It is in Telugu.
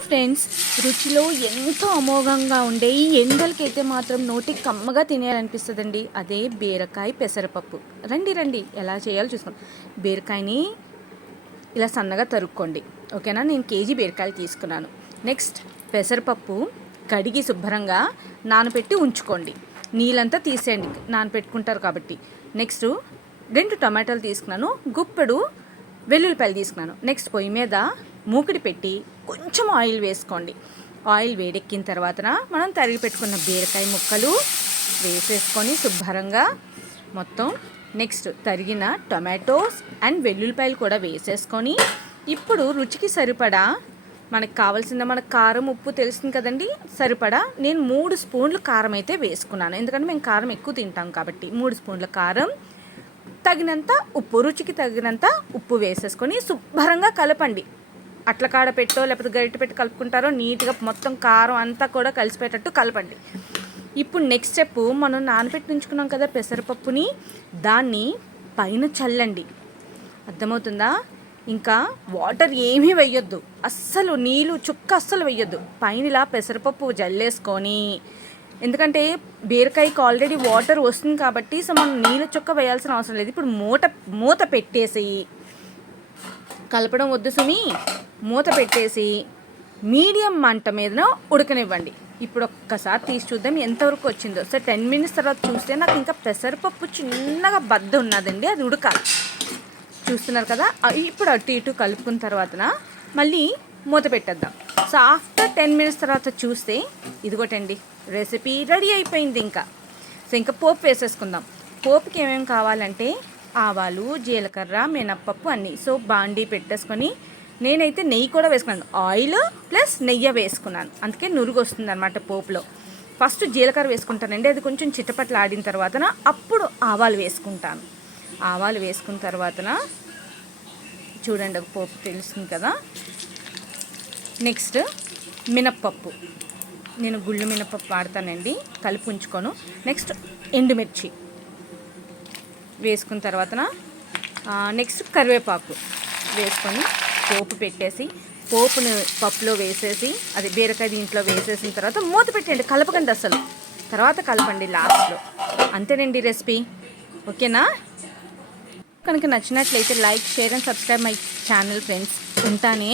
ఫ్రెండ్స్ రుచిలో ఎంతో అమోఘంగా ఉండే ఈ ఎండలకైతే మాత్రం నోటికి కమ్మగా తినేయాలనిపిస్తుందండి. అదే బీరకాయ పెసరపప్పు. రండి రండి. ఎలా చేయాలో చూసుకోండి బీరకాయని ఇలా సన్నగా తరుక్కోండి. ఓకేనా? నేను కేజీ బీరకాయలు తీసుకున్నాను. నెక్స్ట్ పెసరపప్పు కడిగి శుభ్రంగా నానబెట్టి ఉంచుకోండి. నీళ్ళంతా తీసేయండి. నానబెట్టుకుంటారు కాబట్టి. నెక్స్ట్ రెండు టమాటాలు తీసుకున్నాను. గుప్పెడు వెల్లుల్లిపాయలు తీసుకున్నాను. నెక్స్ట్ పొయ్యి మీద మూకిడి పెట్టి కొంచెం ఆయిల్ వేసుకోండి. ఆయిల్ వేడెక్కిన తర్వాత మనం తరిగి పెట్టుకున్న బీరకాయ ముక్కలు వేసేసుకొని శుభ్రంగా మొత్తం నెక్స్ట్ తరిగిన టొమాటోస్ అండ్ వెల్లుల్లిపాయలు కూడా వేసేసుకొని ఇప్పుడు రుచికి సరిపడా మనకు కావాల్సిన మన కారం ఉప్పు తెలుస్తుంది కదండి? సరిపడా నేను మూడు స్పూన్లు కారం అయితే వేసుకున్నాను. ఎందుకంటే మేము కారం ఎక్కువ తింటాం కాబట్టి మూడు స్పూన్ల కారం తగినంత ఉప్పు రుచికి తగినంత ఉప్పు వేసేసుకొని శుభ్రంగా కలపండి. అట్ల కాడ పెట్టో లేకపోతే గరిటె పెట్టి కలుపుకుంటారో నీట్గా మొత్తం కారం అంతా కూడా కలిసిపోయేటట్టు కలపండి. ఇప్పుడు నెక్స్ట్ స్టెప్ మనం నానబెట్టి ఉంచుకున్నాం కదా పెసరపప్పుని దాన్ని పైన చల్లండి. అర్థమవుతుందా? ఇంకా వాటర్ ఏమీ వేయొద్దు. అస్సలు నీళ్ళు చుక్క అస్సలు వేయొద్దు. పైన ఇలా పెసరపప్పు జల్లేసుకొని ఎందుకంటే బీరకాయకి ఆల్రెడీ వాటర్ వస్తుంది కాబట్టి సో మనం నీళ్ళ చుక్క వేయాల్సిన అవసరం లేదు. ఇప్పుడు మూట మూత పెట్టేసి కలపడం వద్దు సుమి. మూత పెట్టేసి మీడియం మంట మీదన ఉడకనివ్వండి. ఇప్పుడు ఒక్కసారి తీసి చూద్దాం ఎంతవరకు వచ్చిందో. సో టెన్ మినిట్స్ తర్వాత చూస్తే నాకు ఇంకా పెసరపప్పు చిన్నగా బద్ద ఉన్నదండి అది ఉడకాలి. చూస్తున్నారు కదా? ఇప్పుడు అటు ఇటు కలుపుకున్న తర్వాతన మళ్ళీ మూత పెట్టేద్దాం. సో ఆఫ్టర్ టెన్ మినిట్స్ తర్వాత చూస్తే ఇదిగోటండి రెసిపీ రెడీ అయిపోయింది ఇంకా. సో ఇంకా పోపు వేసేసుకుందాం. పోపుకి ఏమేమి కావాలంటే ఆవాలు జీలకర్ర మినప్పప్పు అన్నీ. సో బాండీ పెట్టేసుకొని నేనైతే నెయ్యి కూడా వేసుకున్నాను. ఆయిల్ ప్లస్ నెయ్యి వేసుకున్నాను. అందుకే నురుగు వస్తుంది అనమాట పోపులో. ఫస్ట్ జీలకర్ర వేసుకుంటానండి. అది కొంచెం చిట్టపట్ల ఆడిన తర్వాతన అప్పుడు ఆవాలు వేసుకుంటాను. ఆవాలు వేసుకున్న తర్వాతన చూడండి ఒక పోపు తెలుస్తుంది కదా. నెక్స్ట్ మినప్పప్పు. నేను గుళ్ళు మినప్పప్పు వాడతానండి. కలిపి ఉంచుకోను. నెక్స్ట్ ఎండుమిర్చి. వేసుకున్న తర్వాతన నెక్స్ట్ కరివేపాకు వేసుకొని పోపు పెట్టేసి పోపును పప్పులో వేసేసి అది బీరకాయ దీంట్లో వేసేసిన తర్వాత మూత పెట్టండి కలపకండి అసలు. తర్వాత కలపండి లాస్ట్లో అంతేనండి రెసిపీ. ఓకేనా? కనుక నచ్చినట్లయితే like share and subscribe my channel friends. ఉంటానే?